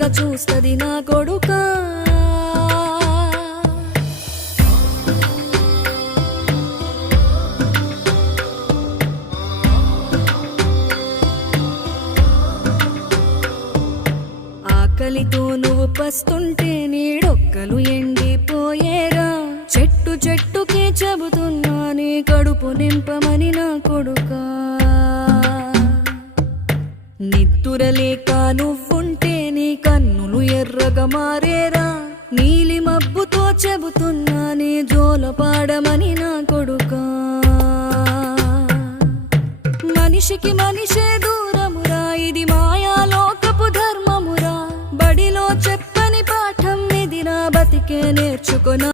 చల్లగా చూస్తది నా కొడుకా. ఆకలితో నువ్వు పస్తుంటే నీడొక్కలు ఎండిపోయేరా. చెట్టు చెట్టుకే చెబుతున్నా నీ కడుపు నింపమని నా కొడుకా. నిద్దురలేక నువ్వుంటే నీ కన్నులు ఎర్రగా మారేరా. నీలి మబ్బుతో చెబుతున్నా నీ జోల పాడమని నా కొడుకా. మనిషికి మనిషే దూరమురా, ఇది మాయాలోకపు ధర్మమురా. బడిలో చెప్పని పాఠం ఇది, నా బతికే నేర్చుకున్నా.